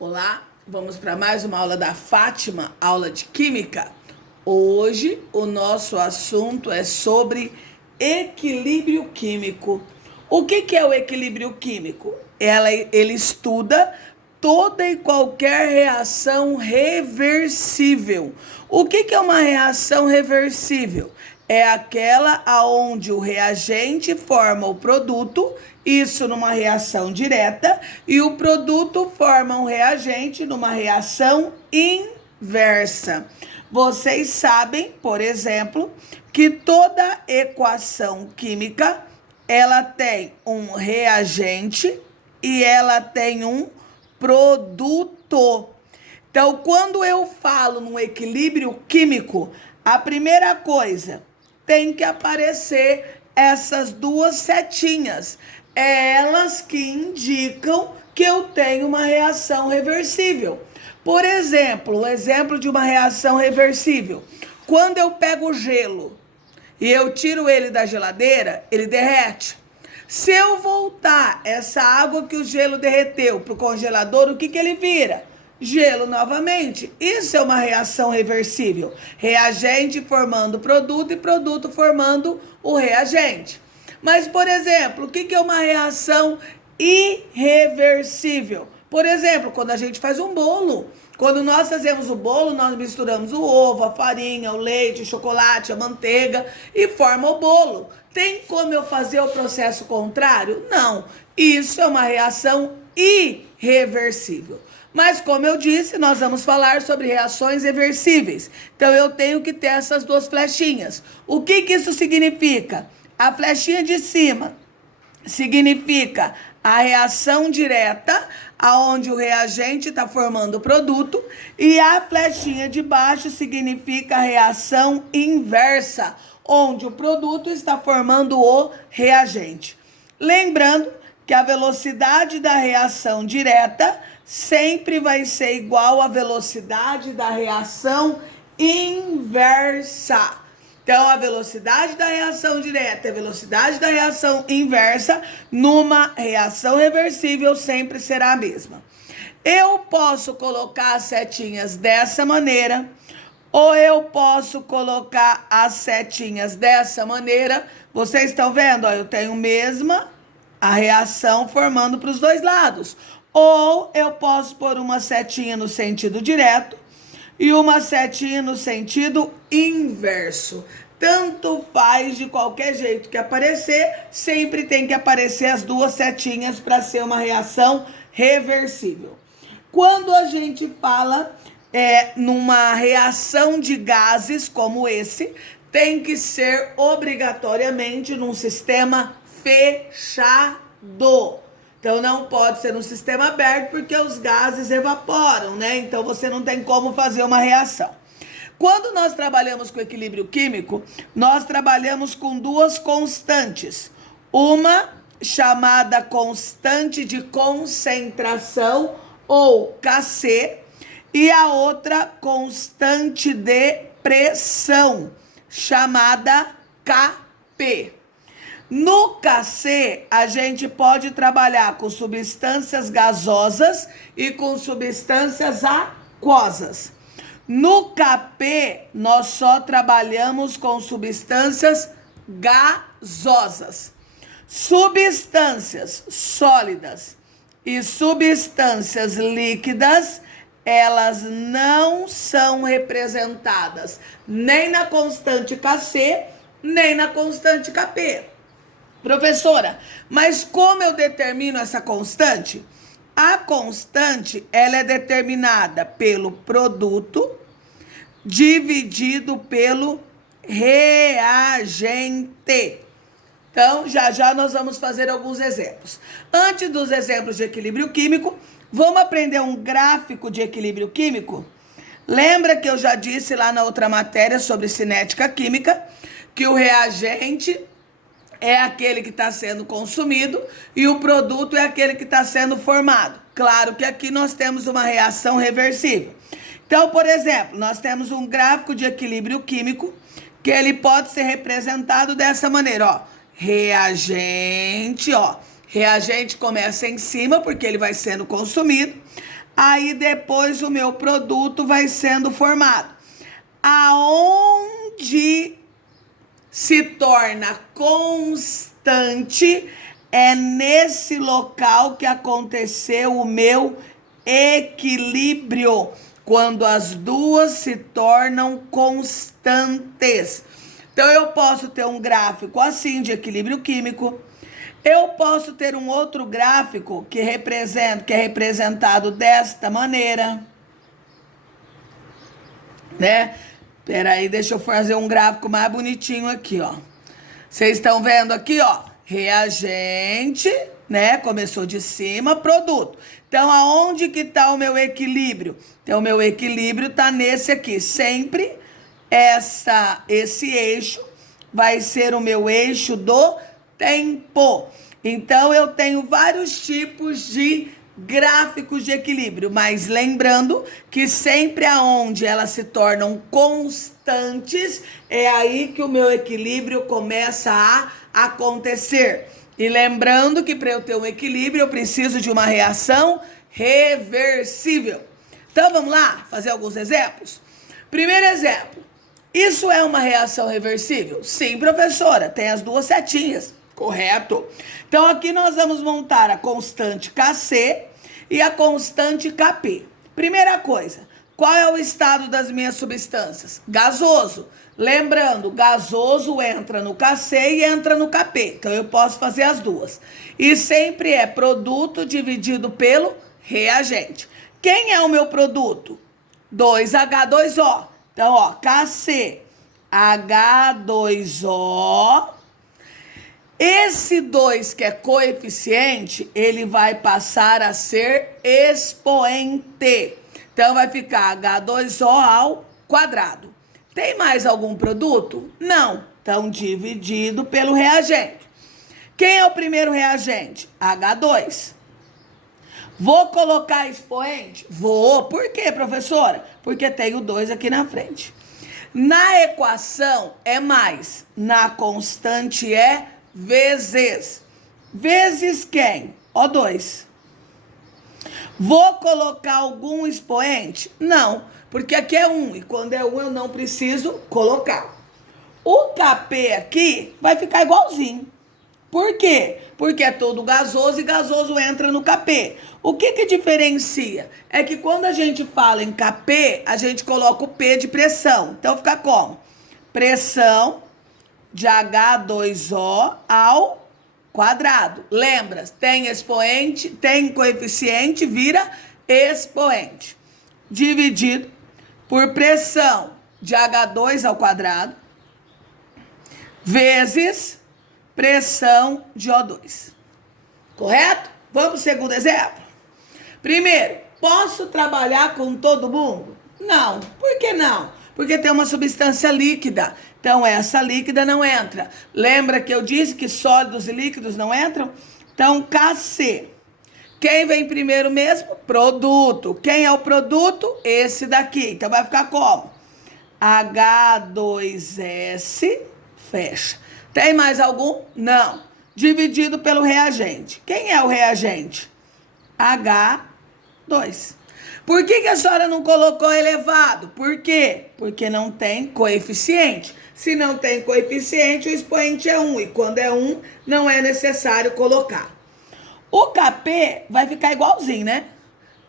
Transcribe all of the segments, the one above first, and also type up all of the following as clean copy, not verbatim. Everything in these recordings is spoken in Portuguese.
Olá, vamos para mais uma aula da Fátima, aula de Química. Hoje o nosso assunto é sobre equilíbrio químico. O que é o equilíbrio químico? Ele estuda toda e qualquer reação reversível. O que é uma reação reversível? É aquela aonde o reagente forma o produto, isso numa reação direta, e o produto forma um reagente numa reação inversa. Vocês sabem, por exemplo, que toda equação química, ela tem um reagente e ela tem um produto. Então, quando eu falo no equilíbrio químico, a primeira coisa tem que aparecer essas duas setinhas. É elas que indicam que eu tenho uma reação reversível. Por exemplo, o exemplo de uma reação reversível. Quando eu pego gelo e eu tiro ele da geladeira, ele derrete. Se eu voltar essa água que o gelo derreteu para o congelador, o que ele vira? Gelo novamente. Isso é uma reação reversível. Reagente formando produto e produto formando o reagente. Mas, por exemplo, o que é uma reação irreversível? Por exemplo, quando a gente faz um bolo. Quando nós fazemos o bolo, nós misturamos o ovo, a farinha, o leite, o chocolate, a manteiga e forma o bolo. Tem como eu fazer o processo contrário? Não. Isso é uma reação irreversível. Mas, como eu disse, nós vamos falar sobre reações reversíveis. Então, eu tenho que ter essas duas flechinhas. O que isso significa? A flechinha de cima significa a reação direta, aonde o reagente está formando o produto, e a flechinha de baixo significa a reação inversa, onde o produto está formando o reagente. Lembrando que a velocidade da reação direta sempre vai ser igual à velocidade da reação inversa. Então, a velocidade da reação direta e a velocidade da reação inversa numa reação reversível sempre será a mesma. Eu posso colocar as setinhas dessa maneira, ou eu posso colocar as setinhas dessa maneira. Vocês estão vendo? Ó, eu tenho a reação formando para os dois lados. Ou eu posso pôr uma setinha no sentido direto e uma setinha no sentido inverso. Tanto faz, de qualquer jeito que aparecer, sempre tem que aparecer as duas setinhas para ser uma reação reversível. Quando a gente fala numa reação de gases como esse, tem que ser obrigatoriamente num sistema fechado. Então, não pode ser um sistema aberto porque os gases evaporam, né? Então, você não tem como fazer uma reação. Quando nós trabalhamos com equilíbrio químico, nós trabalhamos com duas constantes. Uma chamada constante de concentração, ou Kc, e a outra constante de pressão, chamada Kp. No Kc, a gente pode trabalhar com substâncias gasosas e com substâncias aquosas. No Kp, nós só trabalhamos com substâncias gasosas. Substâncias sólidas e substâncias líquidas, elas não são representadas nem na constante Kc, nem na constante Kp. Professora, mas como eu determino essa constante? A constante, ela é determinada pelo produto dividido pelo reagente. Então, já nós vamos fazer alguns exemplos. Antes dos exemplos de equilíbrio químico, vamos aprender um gráfico de equilíbrio químico? Lembra que eu já disse lá na outra matéria sobre cinética química que o reagente é aquele que está sendo consumido e o produto é aquele que está sendo formado. Claro que aqui nós temos uma reação reversível. Então, por exemplo, nós temos um gráfico de equilíbrio químico que ele pode ser representado dessa maneira, ó. Reagente, ó. Reagente começa em cima porque ele vai sendo consumido. Aí depois o meu produto vai sendo formado. Aonde se torna constante é nesse local que aconteceu o meu equilíbrio, quando as duas se tornam constantes. Então eu posso ter um gráfico assim de equilíbrio químico. Eu posso ter um outro gráfico que é representado desta maneira, né? Peraí, deixa eu fazer um gráfico mais bonitinho aqui, ó. Vocês estão vendo aqui, ó, reagente, né? Começou de cima, produto. Então, aonde que tá o meu equilíbrio? Então, o meu equilíbrio tá nesse aqui. Sempre esse eixo vai ser o meu eixo do tempo. Então, eu tenho vários tipos de gráficos de equilíbrio, mas lembrando que sempre aonde elas se tornam constantes, é aí que o meu equilíbrio começa a acontecer. E lembrando que para eu ter um equilíbrio, eu preciso de uma reação reversível. Então vamos lá fazer alguns exemplos? Primeiro exemplo, isso é uma reação reversível? Sim, professora, tem as duas setinhas, correto? Então aqui nós vamos montar a constante Kc e a constante Kp. Primeira coisa, qual é o estado das minhas substâncias? Gasoso. Lembrando, gasoso entra no Kc e entra no Kp. Então eu posso fazer as duas. E sempre é produto dividido pelo reagente. Quem é o meu produto? 2H2O. Então, ó, KC, H2O. Esse 2 que é coeficiente, ele vai passar a ser expoente. Então, vai ficar H2O ao quadrado. Tem mais algum produto? Não. Então, dividido pelo reagente. Quem é o primeiro reagente? H2. Vou colocar expoente? Vou. Por quê, professora? Porque tem o 2 aqui na frente. Na equação é mais. Na constante é vezes. Vezes quem? O2. Vou colocar algum expoente? Não, porque aqui é 1. E quando é 1 eu não preciso colocar. O Kp aqui vai ficar igualzinho. Por quê? Porque é todo gasoso e gasoso entra no Kp. O que diferencia? É que quando a gente fala em Kp, a gente coloca o P de pressão. Então fica como? Pressão de H2O ao quadrado. Lembra? Tem expoente, tem coeficiente, vira expoente. Dividido por pressão de H2 ao quadrado vezes pressão de O2. Correto? Vamos para o segundo exemplo? Primeiro, posso trabalhar com todo mundo? Não. Por que não? Porque tem uma substância líquida. Então, essa líquida não entra. Lembra que eu disse que sólidos e líquidos não entram? Então, Kc. Quem vem primeiro mesmo? Produto. Quem é o produto? Esse daqui. Então, vai ficar como? H2S, fecha. Tem mais algum? Não. Dividido pelo reagente. Quem é o reagente? H2. Por que a senhora não colocou elevado? Por quê? Porque não tem coeficiente. Se não tem coeficiente, o expoente é 1. E quando é 1, não é necessário colocar. O Kp vai ficar igualzinho, né?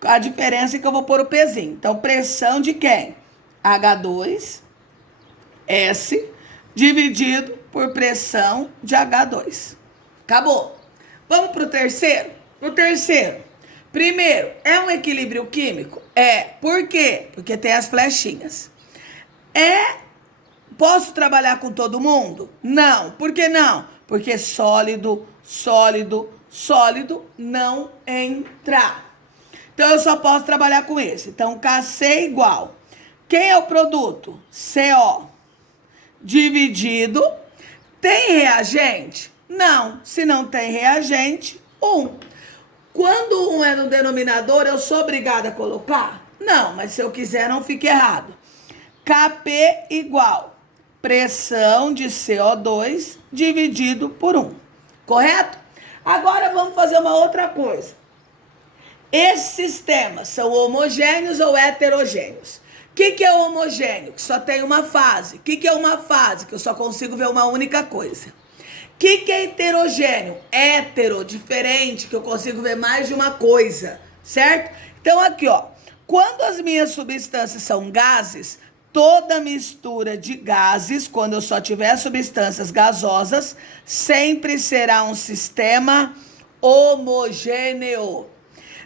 A diferença é que eu vou pôr o Pzinho. Então, pressão de quem? H2S dividido por pressão de H2. Acabou. Vamos para o terceiro? O terceiro. Primeiro, é um equilíbrio químico? É. Por quê? Porque tem as flechinhas. Posso trabalhar com todo mundo? Não. Por que não? Porque sólido, sólido, sólido não entra. Então, eu só posso trabalhar com esse. Então, Kc igual. Quem é o produto? CO. Dividido. Tem reagente? Não. Se não tem reagente, 1. Quando 1 é no denominador, eu sou obrigada a colocar? Não, mas se eu quiser, não fique errado. Kp igual pressão de CO2 dividido por 1. Correto? Agora vamos fazer uma outra coisa. Esses sistemas são homogêneos ou heterogêneos? O que é homogêneo? Que só tem uma fase. O que é uma fase? Que eu só consigo ver uma única coisa. O que é heterogêneo? Hétero, diferente, que eu consigo ver mais de uma coisa, certo? Então aqui, ó, quando as minhas substâncias são gases, toda mistura de gases, quando eu só tiver substâncias gasosas, sempre será um sistema homogêneo.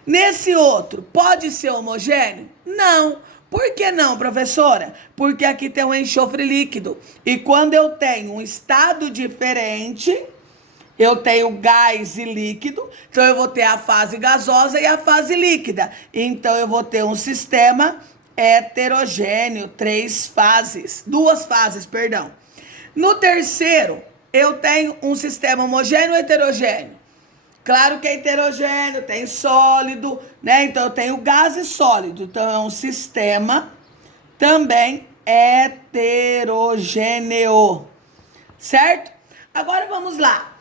Nesse outro, pode ser homogêneo? Não. Por que não, professora? Porque aqui tem um enxofre líquido. E quando eu tenho um estado diferente, eu tenho gás e líquido, então eu vou ter a fase gasosa e a fase líquida. Então eu vou ter um sistema heterogêneo, duas fases, perdão. No terceiro, eu tenho um sistema homogêneo ou heterogêneo? Claro que é heterogêneo, tem sólido, né? Então eu tenho gás e sólido. Então é um sistema também heterogêneo, certo? Agora vamos lá.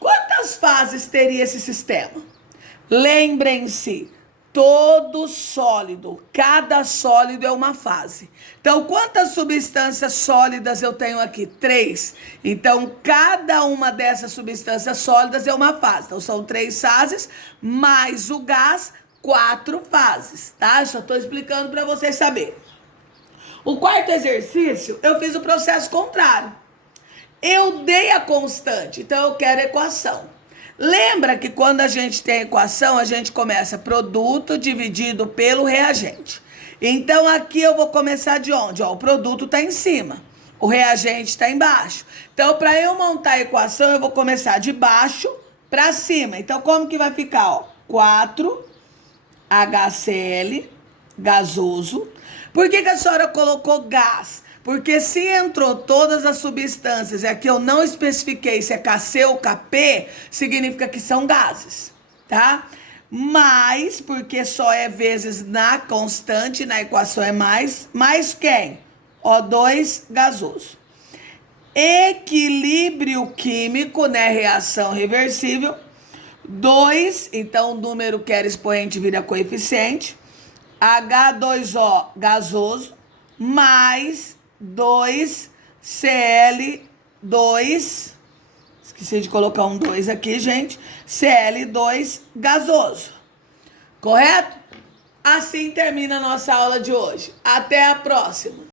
Quantas fases teria esse sistema? Lembrem-se, todo sólido, cada sólido é uma fase. Então, quantas substâncias sólidas eu tenho aqui? 3. Então, cada uma dessas substâncias sólidas é uma fase. Então, são 3 fases, mais o gás, 4 fases, tá? Só estou explicando para vocês saberem. O quarto exercício, eu fiz o processo contrário. Eu dei a constante, então eu quero equação. Lembra que quando a gente tem equação, a gente começa produto dividido pelo reagente. Então aqui eu vou começar de onde? Ó, o produto está em cima, o reagente está embaixo. Então para eu montar a equação, eu vou começar de baixo para cima. Então como que vai ficar? Ó, 4HCl, gasoso. Por que a senhora colocou gás? Porque se entrou todas as substâncias e aqui eu não especifiquei se é Kc ou Kp, significa que são gases, tá? Mas, porque só é vezes na constante, na equação é mais quem? O2 gasoso. Equilíbrio químico, né? Reação reversível. 2, então o número que era expoente vira coeficiente. H2O gasoso, mais 2Cl2, esqueci de colocar um 2 aqui, gente, Cl2 gasoso, correto? Assim termina a nossa aula de hoje. Até a próxima!